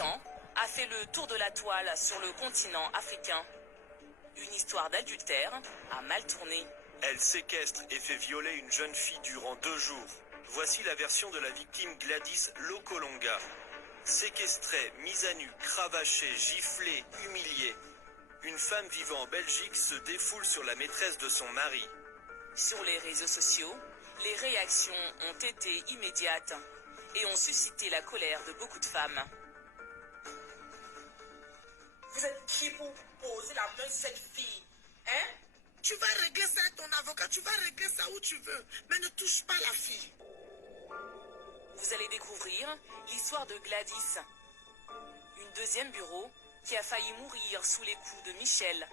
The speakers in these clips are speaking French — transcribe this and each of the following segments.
A fait le tour de la toile sur le continent africain. Une histoire d'adultère a mal tourné. Elle séquestre et fait violer une jeune fille durant 2 jours. Voici la version de la victime Gladys Lokolonga. Séquestrée, mise à nu, cravachée, giflée, humiliée. Une femme vivant en Belgique se défoule sur la maîtresse de son mari. Sur les réseaux sociaux, les réactions ont été immédiates et ont suscité la colère de beaucoup de femmes. Vous êtes qui pour poser la main sur cette fille? Hein? Tu vas régler ça avec ton avocat, tu vas régler ça où tu veux, mais ne touche pas la fille. Vous allez découvrir l'histoire de Gladys, une deuxième bureau qui a failli mourir sous les coups de Michel,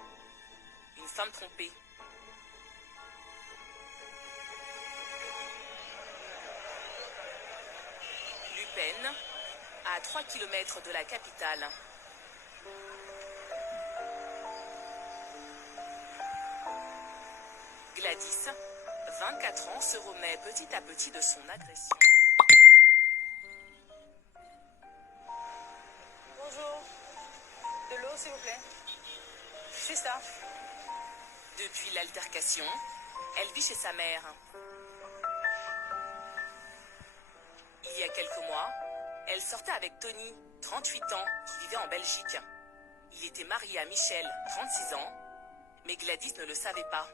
une femme trompée. Lupin, à 3 km de la capitale. Gladys, 24 ans, se remet petit à petit de son agression. Bonjour. De l'eau, s'il vous plaît. C'est ça. Depuis l'altercation, elle vit chez sa mère. Il y a quelques mois, elle sortait avec Tony, 38 ans, qui vivait en Belgique. Il était marié à Michel, 36 ans, mais Gladys ne le savait pas.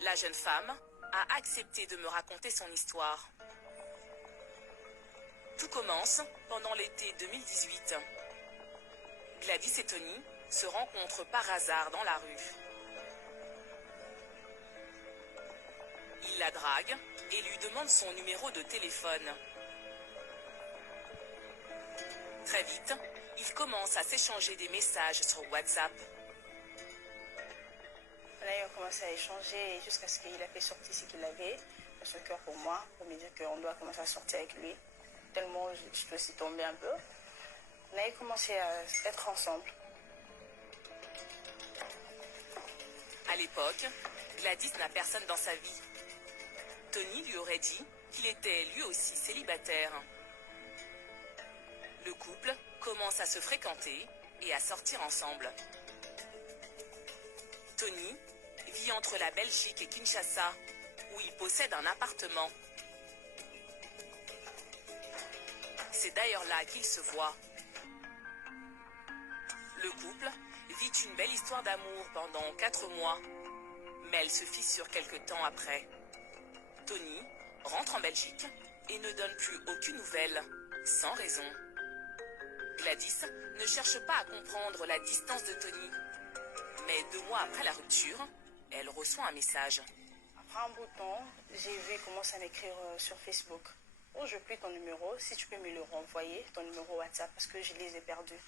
La jeune femme a accepté de me raconter son histoire. Tout commence pendant l'été 2018. Gladys et Tony se rencontrent par hasard dans la rue. Il la drague et lui demande son numéro de téléphone. Très vite, ils commencent à s'échanger des messages sur WhatsApp. Là, on commence à échanger jusqu'à ce qu'il a fait sortir ce qu'il avait dans son cœur pour moi, pour me dire qu'on doit commencer à sortir avec lui. Tellement je peux aussi tomber un peu. On a commencé à être ensemble. À l'époque, Gladys n'a personne dans sa vie. Tony lui aurait dit qu'il était lui aussi célibataire. Le couple commence à se fréquenter et à sortir ensemble. Tony vit entre la Belgique et Kinshasa, où il possède un appartement. C'est d'ailleurs là qu'ils se voient. Le couple vit une belle histoire d'amour pendant 4 mois, mais elle se fissure quelque temps après. Tony rentre en Belgique et ne donne plus aucune nouvelle, sans raison. Gladys ne cherche pas à comprendre la distance de Tony, mais 2 mois après la rupture, elle reçoit un message. Après un bout de temps, j'ai vu qu'il commence à m'écrire sur Facebook. Oh, je veux plus ton numéro, si tu peux me le renvoyer, ton numéro WhatsApp, parce que je les ai perdus.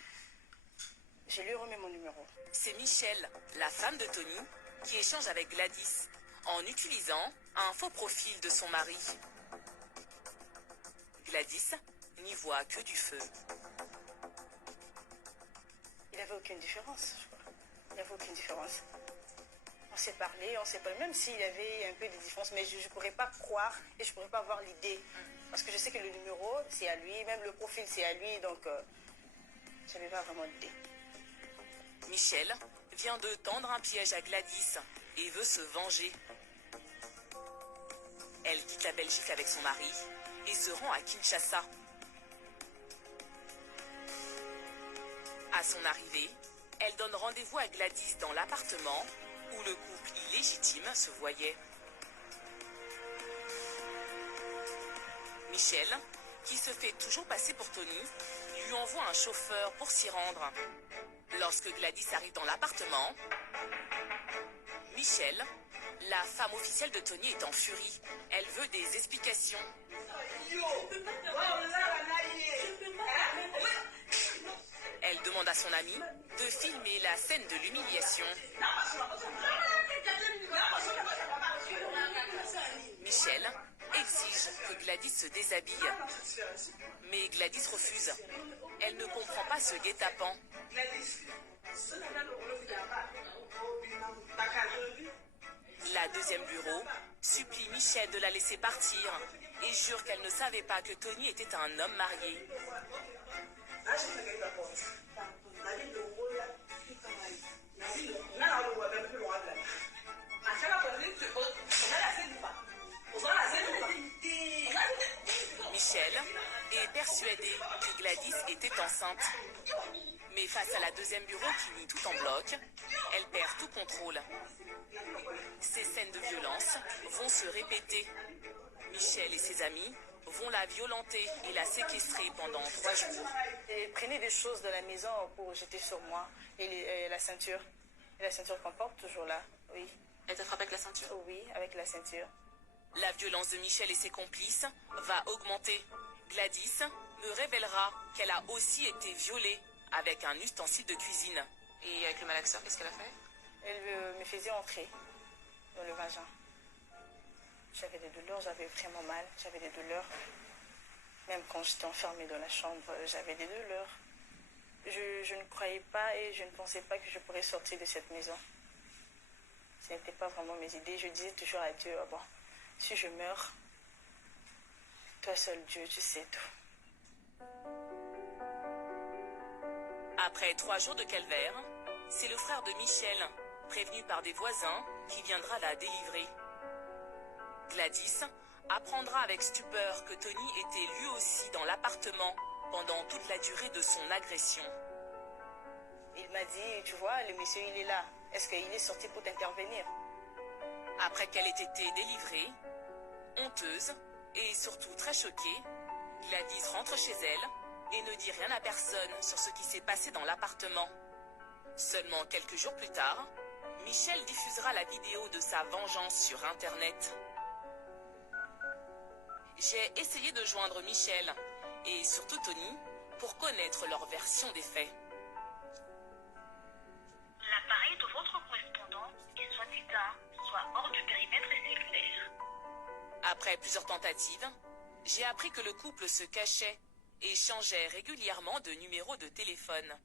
Je lui remets mon numéro. C'est Michel, la femme de Tony, qui échange avec Gladys en utilisant un faux profil de son mari. Gladys n'y voit que du feu. Il n'y avait aucune différence, je crois. Il n'y avait aucune différence. On s'est parlé, on s'est parlé, même s'il y avait un peu de différence, mais je ne pourrais pas croire et je ne pourrais pas avoir l'idée. Parce que je sais que le numéro, c'est à lui, même le profil, c'est à lui, donc je n'avais pas vraiment d'idée. Michel vient de tendre un piège à Gladys et veut se venger. Elle quitte la Belgique avec son mari et se rend à Kinshasa. À son arrivée, elle donne rendez-vous à Gladys dans l'appartement où le couple illégitime se voyait. Michel, qui se fait toujours passer pour Tony, lui envoie un chauffeur pour s'y rendre. Lorsque Gladys arrive dans l'appartement, Michel, la femme officielle de Tony, est en furie. Elle veut des explications. Elle demande à son ami de filmer la scène de l'humiliation. Michel exige que Gladys se déshabille. Mais Gladys refuse. Elle ne comprend pas ce guet-apens. La deuxième bureau supplie Michel de la laisser partir et jure qu'elle ne savait pas que Tony était un homme marié. Michel est persuadée que Gladys était enceinte. Mais face à la deuxième bureau qui nie tout en bloc, elle perd tout contrôle. Ces scènes de violence vont se répéter. Michel et ses amis vont la violenter et la séquestrer pendant 3 jours. Elle prenait des choses de la maison pour jeter sur moi. Et la ceinture. Et la ceinture qu'on porte toujours là, oui. Elle te frappe avec la ceinture? Oui, avec la ceinture. La violence de Michel et ses complices va augmenter. Gladys me révélera qu'elle a aussi été violée avec un ustensile de cuisine. Et avec le malaxeur, qu'est-ce qu'elle a fait? Elle me faisait entrer dans le vagin. J'avais des douleurs, j'avais vraiment mal, j'avais des douleurs. Même quand j'étais enfermée dans la chambre, j'avais des douleurs. Je ne croyais pas et je ne pensais pas que je pourrais sortir de cette maison. Ce n'était pas vraiment mes idées. Je disais toujours à Dieu, bon, si je meurs, toi seul Dieu, tu sais tout. Après 3 jours de calvaire, c'est le frère de Michel, prévenu par des voisins, qui viendra la délivrer. Gladys apprendra avec stupeur que Tony était lui aussi dans l'appartement pendant toute la durée de son agression. Il m'a dit, tu vois, le monsieur il est là. Est-ce qu'il est sorti pour t'intervenir? Après qu'elle ait été délivrée, honteuse et surtout très choquée, Gladys rentre chez elle et ne dit rien à personne sur ce qui s'est passé dans l'appartement. Seulement quelques jours plus tard, Michel diffusera la vidéo de sa vengeance sur Internet. J'ai essayé de joindre Michel et surtout Tony pour connaître leur version des faits. L'appareil de votre correspondant est soit éteint, soit hors du périmètre cellulaire. Après plusieurs tentatives, j'ai appris que le couple se cachait et changeait régulièrement de numéro de téléphone.